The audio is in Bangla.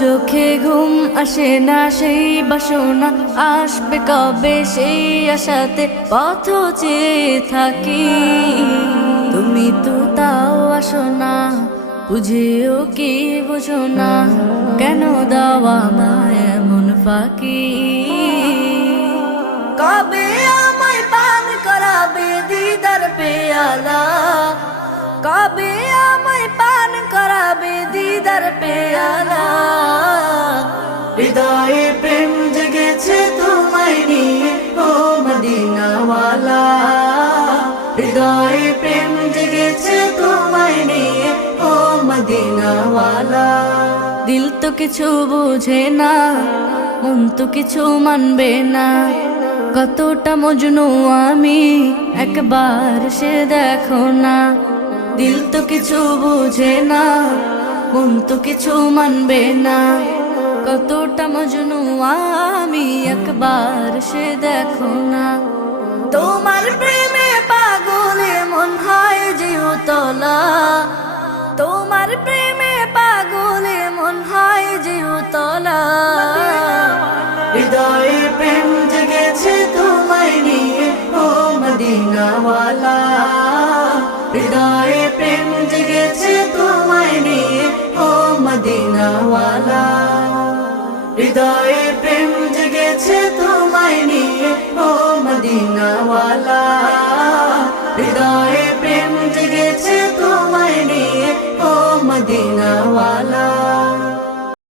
চোখে ঘুম আসে না, সেই বাসনা আসবে কবে, সেই আশাতে পথ চেয়ে থাকি। তুমি তো তাও আসো না, বুঝেও কি বুঝো না, কেন দাওয়া আমায় এমন ফাঁকি। কবে আমায় পান করাবে দিদার পেয়ালা, কবে আমায় পান করাবে দিদার পেয়ালা। হৃদয়ে প্রেম জেগেছে তোমায় নিয়ে ও মদিনাওয়ালা, হৃদয়ে প্রেম জেগেছে তোমায় নিয়ে ও মদিনাওয়ালা। দিল তো কিছু বুঝে না, মন তো কিছু মানবে না, কতটা মজনু আমি একবার সে দেখো না। দিল তো কিছু বুঝে না, মন তো কিছু মানবে না, কতটা মজনু আমি একবার সে দেখো না। তোমার প্রেমে পাগলে মন হয় যে উতলা, তোমার প্রেমে পাগলে মন হয় যে উতলা। হৃদয়ে প্রেম জেগেছে তোমায় নিয়ে ও মদিনাওয়ালা, হৃদয়ে প্রেম জেগেছে তোমায় নিয়ে ও মদিনাওয়ালা, হৃদয়ে প্রেম জেগেছে তোমায় নিয়ে ও মদিনাওয়ালা।